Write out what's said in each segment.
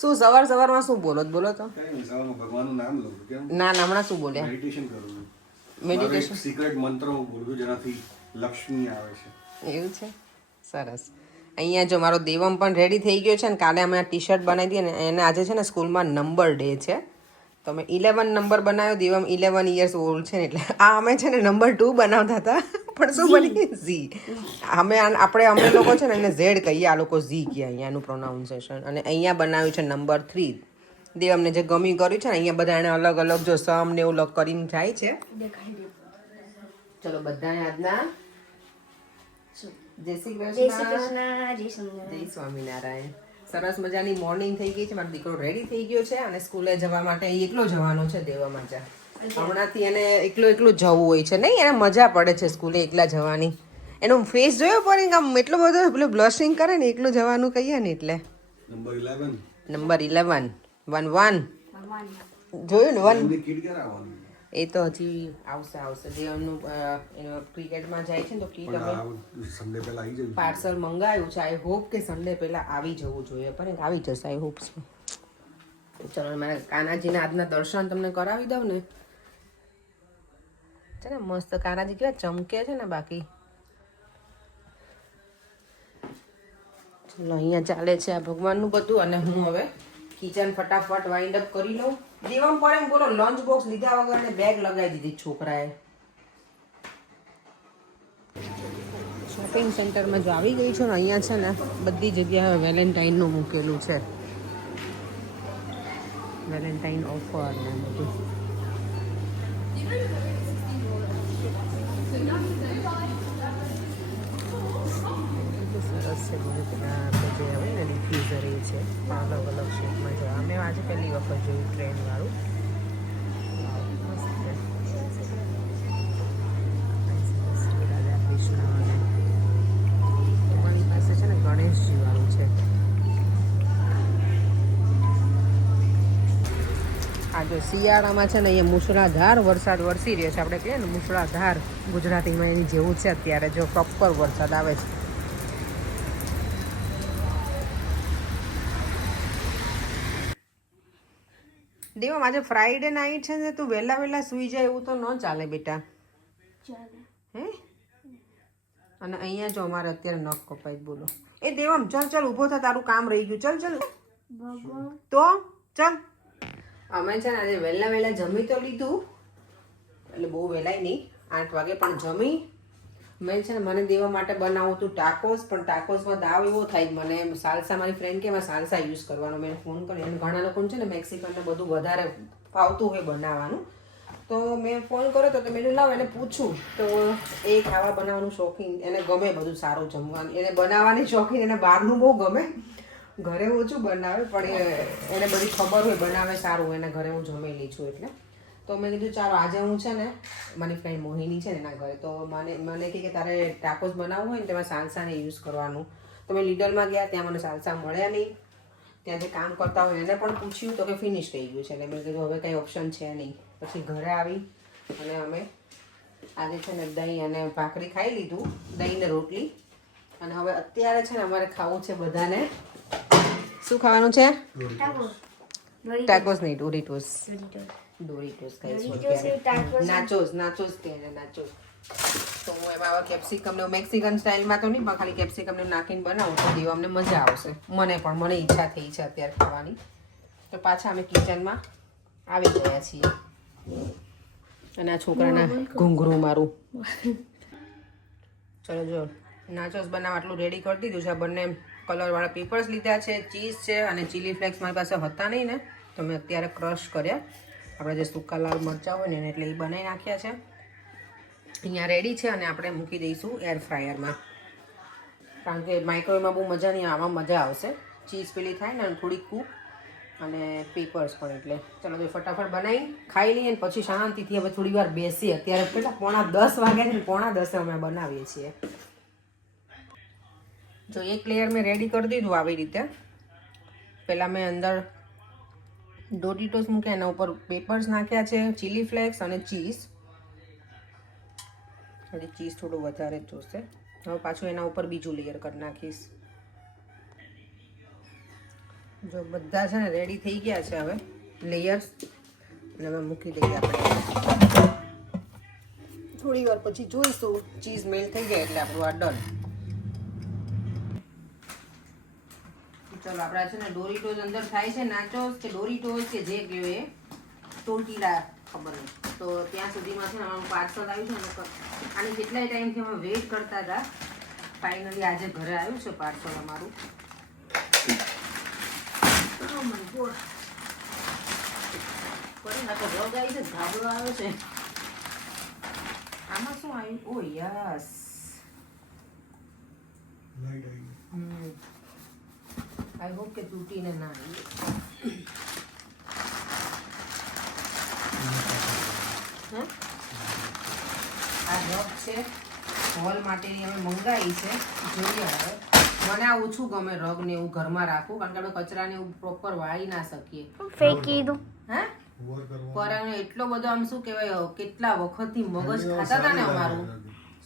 શું સવારમાં શું બોલો તો કઈ નહીં, સવારમાં ભગવાનનું નામ લઉં છું. કેમ? ના હમણાં શું બોલ્યા? મેડિટેશન કરું છું. મેડિટેશન મારો એક સિક્રેટ મંત્ર હું બોલું છું જેનાથી લક્ષ્મી આવે છે. એવું છે, સરસ. અહીંયા જો મારો દેવમ પણ રેડી થઈ ગયો છે ને કાલે અમે ટી શર્ટ બનાવી હતી ને એને આજે છે ને સ્કૂલમાં નંબર ડે છે તો અમે 11 નંબર બનાવ્યો. દેવમ 11 યર્સ ઓલ્ડ છે ને એટલે આ અમે છે ને નંબર 2 બનાવતા હતા પણ શું બની ઝી. અમે લોકો છે ને એને ઝેડ કહીએ, આ લોકો ઝી કહે અહીંયાનું પ્રોનાઉન્સિએશન. અને અહીંયા બનાવ્યું છે નંબર 3. દેવમને જે ગમી કર્યું છે ને અહીંયા બધા એને અલગ અલગ જો સમ ને એવું કરીને જાય છે. ચલો બધાને આજના જય શ્રી કૃષ્ણ, જય સ્વામિનારાયણ. સરસ મજાની મોર્નિંગ થઈ ગઈ છે, મારો દીકરો રેડી થઈ ગયો છે અને સ્કૂલે જવા માટે એકલો જવાનો છે દેવામાં જા. હમણાંથી એને એકલો જવું હોય છે નહીં, એને મજા પડે છે સ્કૂલે એકલા જવાની. એનો ફેસ જોયો પણ આમ એટલો બધો પેલું બ્લશિંગ કરે ને એકલું જવાનું કહીએ ને એટલે. નંબર 11 જોયું ને 1 એમની કીટ ક્યારે આવવાની? એ તો હજી આવશે દેવનું ક્રિકેટમાં જાય છે ને તો કીટ અમે સન્ડે પહેલા આવી જવું. પાર્સલ મંગાવ્યું છે. આઈ હોપ કે સન્ડે પહેલા આવી જવું જોઈએ, પણ આવી જશે આઈ હોપ. ચલો મારા કાનાજીના આજના દર્શન તમને કરાવી દઉં ને. છે ને મસ્ત કાનાજી કેવા ચમકે છે ને. બાકી ચલો અહીંયા ચાલે છે આ ભગવાનનું બધું અને હું હવે કિચન ફટાફટ વાઇન્ડ અપ કરી લઉં. દેવામાં પડે એમ બોલો લંચ બોક્સ લીધા વગર ને બેગ લગાવી દીધી છોકરાએ. શોપિંગ સેન્ટરમાં જો આવી ગઈ છું ને અહીંયા છે ને બધી જગ્યાએ વેલેન્ટાઇનનું મૂકેલું છે. વેલેન્ટાઇન ઓફર ને બધું. સરસ છે બધું. પેલા આપણે જે હોય ને ડિફ્યુઝર એ છે અલગ અલગ શેપમાં. જો અમે આજે પહેલી વખત જોયું ટ્રેનવાળું. રાધા કૃષ્ણ અને તમારી પાસે છે ને ગણેશજી વાળું છે. આ જો શિયાળામાં છે ને અહીંયા મુશળાધાર વરસાદ વરસી રહ્યો છે. આપણે કહીએ ને મુશળાધાર ગુજરાતીમાં એની જેવું છે અત્યારે. જો પ્રોપર વરસાદ આવે છે. દેવમ આજે ફ્રાઈડે નાઇટ છે ને તું વહેલા સૂઈ જાય એવું તો ન ચાલે બેટા. હે અને અહીંયા જો અમારે અત્યારે નખ કપાઈ. બોલો એ દેવમ ચાલ ઊભો થા, તારું કામ રહી ગયું. ચાલ તો ચાલ. અમે છે ને આજે વહેલા જમી તો લીધું, એટલે બહુ વહેલાય નહીં 8 વાગે પણ જમી. મેં છે ને મને દેવા માટે બનાવું હતું ટાકોસ, પણ ટાકોસમાં દાવ એવો થાય મને સાલસા. મારી ફ્રેન્ડ કે એમાં સાલસા યુઝ કરવાનો. મેં ફોન કર્યો અને ઘણા લોકોને છે ને મેક્સિકનને બધું વધારે ફાવતું હોય બનાવવાનું, તો મેં ફોન કર્યો તો મેં લાવ એને પૂછું. તો એ ખાવા બનાવવાનું શોખીન, એને ગમે બધું સારું જમવાનું, એને બનાવવાની શોખીન. એને બહારનું બહુ ગમે, ઘરે ઓછું બનાવે પણ એને બધી ખબર હોય બનાવે સારું. એને ઘરે હું જમેલી છું એટલે. તો મેં કીધું ચાલો આજે હું છે ને મારી ફ્રેન્ડ મોહિની છે ને એના ઘરે, તો મને કહે કે તારે ટાકોસ બનાવવું હોય ને તેમાં સાલસાને યુઝ કરવાનું. તો મેં લીડરમાં ગયા, ત્યાં મને સાલસા મળ્યા નહીં. ત્યાં જે કામ કરતા હોય એને પણ પૂછ્યું તો કે ફિનિશ થઈ ગયું છે. એટલે મેં કીધું હવે કંઈ ઓપ્શન છે નહીં. પછી ઘરે આવી અને અમે આજે છે ને દહીં અને ભાખરી ખાઈ લીધું, દહીં ને રોટલી. અને હવે અત્યારે છે ને અમારે ખાવું છે બધાને. શું ખાવાનું છે? ટાકોસ નહીં, ડોરિટોસ ખાઈશું. નાચોસ કે નાચોસ. તો હું એમાં હવે કેપ્સિકમ ને મેક્સિકન સ્ટાઇલમાં તો નહીં પણ ખાલી કેપ્સિકમ ને નાખીને બનાવું તો દેવા અમને મજા આવશે. મને ઈચ્છા થઈ છે અત્યારે ખાવાની. તો પાછા અમે કિચનમાં આવી ગયા છીએ. અને આ છોકરાના ઘૂંઘરું મારું. ચલો જો નાચોસ બનાવવા આટલું રેડી કરી દીધું છે. આ બંને કલરવાળા પેપર્સ લીધા છે, ચીઝ છે અને ચીલી ફ્લેક્સ મારી પાસે હતા નહીં ને તો મેં અત્યારે ક્રશ કર્યા. આપણે જે સૂકા લાલ મરચાં હોય ને એટલે એ બનાવી નાખ્યા છે. અહીંયા રેડી છે અને આપણે મૂકી દઈશું એર ફ્રાયરમાં, કારણ કે માઇક્રોવેવમાં બહુ મજા નહીં, આમાં મજા આવશે. ચીઝ પેલી થાય ને થોડીક કૂક અને પેપર્સ પણ. એટલે ચલો તો ફટાફટ બનાવી ખાઈ લઈએ ને પછી શાંતિથી હવે થોડી વાર બેસીએ. અત્યારે કેટલા 9:45 વાગ્યા છે ને 9:45 અમે બનાવીએ છીએ. જો એક લેયર મેં રેડી કરી દીધું આવી રીતે. પહેલાં મેં અંદર ડોરિટોસ મૂક્યા, એના ઉપર પેપર્સ નાખ્યા છે, ચીલી ફ્લેક્સ અને ચીઝ. હજી ચીઝ થોડું વધારે જ જોશે. હવે પાછું એના ઉપર બીજું લેયર કરી નાખીશ. જો બધા છે ને રેડી થઈ ગયા છે હવે લેયર્સ, અને હવે મૂકી દઈએ આપણે. થોડી વાર પછી જોઈશું ચીઝ મેલ્ટ થઈ જાય એટલે આપણું આ ડન. ચલો આપણા છે ને ડોરીટોઝ અંદર થાય છે નાચોસ કે ડોરીટોઝ કે જે કહેવાય એ ટોર્ટીલા ખબર નહીં. તો ત્યાં સુધીમાં છે ને અમારું પાર્સલ આવ્યું છે ને. આની કેટલાય ટાઈમથી અમે વેઇટ કરતા હતા. ફાઇનલી આજે ઘરે આવ્યું છે પાર્સલ અમારું. રગ આવી છે, ધાબળો આવ્યો છે. આમાં શું આવ્યું? ઓ યસ, આઈ હોપ કે તૂટીને ના આવી. આ રગ છે હોલ માટેની અમે મંગાવી છે. જોઈએ હવે. મને આ ઓછું ગમે રગ ને એવું ઘરમાં રાખવું, કારણ કે આપણે કચરાને એવું પ્રોપર વાળી ના શકીએ. ફેંકી દઉં. હે પર એટલો બધો આમ શું કહેવાય, કેટલા વખતથી મગજ ખાતા હતા ને અમારું,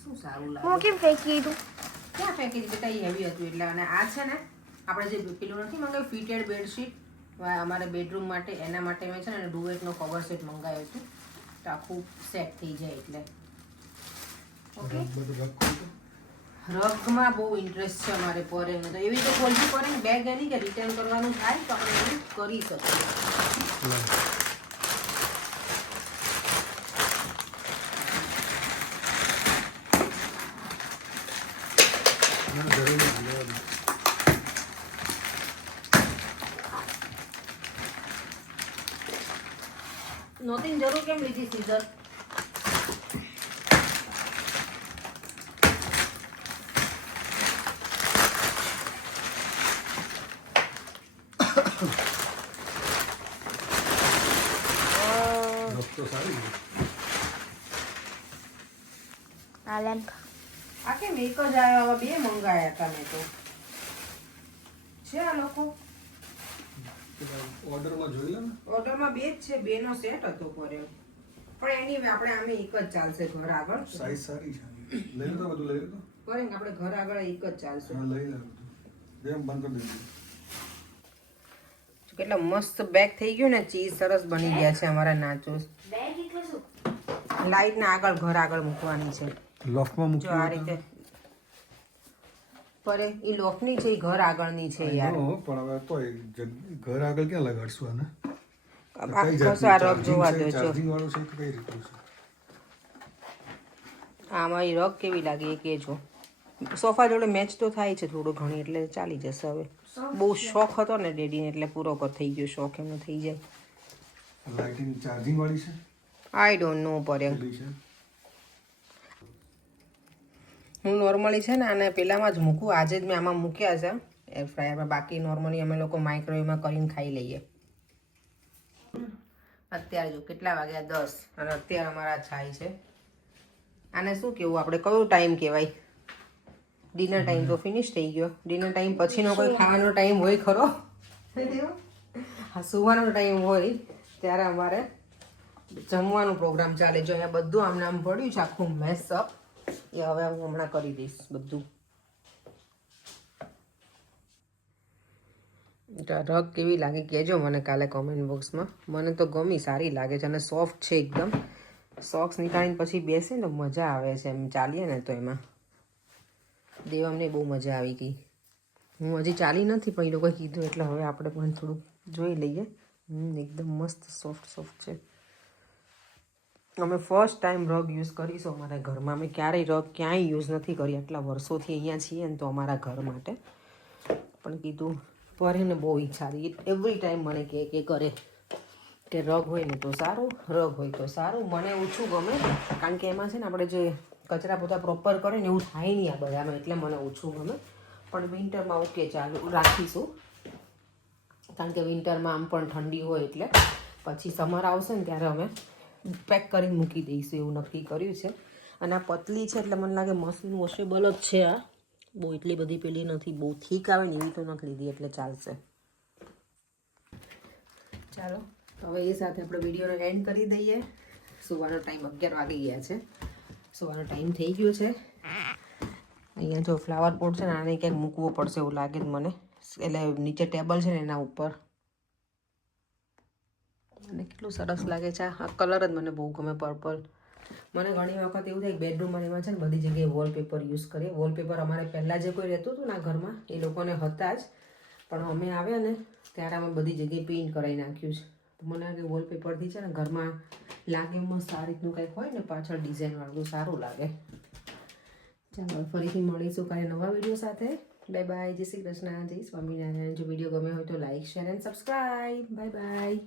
શું સારું લાગે. હું કેમ ફેંકી દઉં? ક્યાં ફેંકી દીધી બેટા? એ હેવી હતું એટલે. અને આ છે ને આપણે જે પેલું નથી મંગાવ્યું ફિટેડ બેડશીટ અમારે બેડરૂમ માટે, એના માટે મેં છે ને ડુવેટનો કવર સેટ મંગાવ્યું હતું. તો આખું સેટ થઈ જાય એટલે. ઓકે, રગમાં બહુ ઇન્ટરેસ્ટ છે અમારે પરેને. તો એવી તો ખોલવી પડે ને બેગ એની કે રિટર્ન કરવાનું થાય તો આપણે એવું કરી શકીએ. નોતી જરૂર કેમ લીધી સીઝર? આ કેમ એક જ આવ્યો? આવા બે મંગાયા હતા મેં તો. છે આ લોકો ઓર્ડરમાં જોઈ લે ને. ઓર્ડરમાં બે જ છે, બે નો સેટ હતો પડ્યો. પણ એની આપણે આમે એક જ ચાલશે ઘર આગળ. સાઈઝ સારી છે. લઈ લો બધું, લઈ લો પડે ને આપણે ઘર આગળ એક જ ચાલશે. હા લઈ લે બધું. જેમ બંધ કરી દેજો. કેટલા મસ્ત બેગ થઈ ગયું ને. ચીઝ સરસ બની ગયા છે અમારા નાચોસ. લાઈટ ના આગળ ઘર આગળ મૂકવાની છે. લોફમાં જો આ રીતે પડે. એ લોફની છે, એ ઘર આગળની છે યાર. પણ હવે તો ઘર આગળ ક્યાં લગાડશું આને? આ રગ જોવા દો છો. ચાર્જિંગ વાળું છે કે કઈ રીતનું છે? આમાં એ રગ કેવી લાગે એ કહેજો. સોફા જોડે મેચ તો થાય છે થોડું ઘણી, એટલે ચાલી જશે. હવે બહુ શોખ હતો ને ડેડીને, એટલે પૂરો થઈ ગયો શોખ એમનો થઈ જાય. લાઇટિંગ ચાર્જિંગ વાળી છે? આઈ ડોન્ટ નો પડે. હું નોર્મલી છે ને આને પેલામાં જ મૂકું. આજે જ મેં આમાં મૂક્યા છે એર ફ્રાયરમાં. બાકી નોર્મલી અમે લોકો માઇક્રોવેવમાં કરીને ખાઈ લઈએ. અત્યારે જો કેટલા વાગ્યા? 10. અને અત્યારે અમારા છાય છે. આને શું કેવું આપણે, કયો ટાઈમ કહેવાય? ડિનર ટાઈમ તો ફિનિશ થઈ ગયો. ડિનર ટાઈમ પછીનો કોઈ ખાવાનો ટાઈમ હોય ખરો? હા, સુવાનો ટાઈમ હોય ત્યારે અમારે જમવાનો પ્રોગ્રામ ચાલે. જો અહીંયા બધું આમ નામ પડ્યું છે આખું મેસઅપ. એ હવે હું હમણાં કરી દઈશ બધું. રગ કેવી લાગી કહેજો મને કાલે કોમેન્ટ બોક્સમાં. મને તો ગમી, સારી લાગે છે અને સોફ્ટ છે એકદમ. સોક્સ નીકાળીને પછી બેસે ને મજા આવે છે એમ ચાલીએ ને તો. એમાં દેવમને બહુ મજા આવી ગઈ. હું હજી ચાલી નથી પણ એ લોકોએ કીધું એટલે હવે આપણે પણ થોડુંક જોઈ લઈએ. એકદમ મસ્ત સોફ્ટ છે. અમે ફર્સ્ટ ટાઈમ રગ યુઝ કરીશું અમારા ઘરમાં. અમે ક્યારેય રગ ક્યાંય યુઝ નથી કરી. આટલા વર્ષોથી અહીંયા છીએ ને તો અમારા ઘર માટે. પણ કીધું પરે ને બહુ ઈચ્છા હતી. એવરી ટાઈમ મને કે કરે કે રગ હોય ને તો સારું, રગ હોય તો સારું. મને ઓછું ગમે કારણ કે એમાં છે ને આપણે જે કચરા પોતા પ્રોપર કરે ને એવું થાય નહીં આ બધામાં, એટલે મને ઓછું ગમે. પણ વિન્ટરમાં ઓકે ચાલુ રાખીશું, કારણ કે વિન્ટરમાં આમ પણ ઠંડી હોય એટલે. પછી સમર આવશે ને ત્યારે અમે પેક કરીને મૂકી દઈશું એવું નક્કી કર્યું છે. અને આ પતલી છે એટલે મને લાગે મશીન વોશેબલ જ છે. આ બહુ એટલી બધી પેલી નથી, બહુ થીક આવે ને એવી તો નથી લીધી એટલે ચાલશે. ચાલો હવે એ સાથે આપણે વિડીયોનો એન્ડ કરી દઈએ. સુવાનો ટાઈમ 11 વાગી ગયા છે. સુવાનો ટાઈમ થઈ ગયો છે. અહીંયા જો ફ્લાવર પોટ છે ને આને ક્યાંક મૂકવો પડશે એવું લાગે જ મને. એટલે નીચે ટેબલ છે ને એના ઉપર. અને કેટલું સરસ લાગે છે આ કલર જ મને બહુ ગમે પર્પલ. મને ઘણી વખત એવું થાય બેડરૂમમાં એમાં છે ને બધી જગ્યાએ વોલપેપર યુઝ કરીએ. વોલપેપર અમારે પહેલાં જે કોઈ રહેતું હતું ને ઘરમાં એ લોકોને હતા જ, પણ અમે આવ્યા ને ત્યારે અમે બધી જગ્યાએ પેઇન્ટ કરાવી નાખ્યું છે. તો મને આ કે વોલપેપરથી છે ને ઘરમાં લાગે મસ્ત આ રીતનું કંઈક હોય ને પાછળ ડિઝાઇનવાળું સારું લાગે. ચાલો ફરીથી મળીશું કાલે નવા વિડીયો સાથે. Bye bye. જય શ્રી કૃષ્ણ. જય સ્વામિનારાયણ. જો વિડીયો ગમે હોય તો like share and subscribe. Bye bye.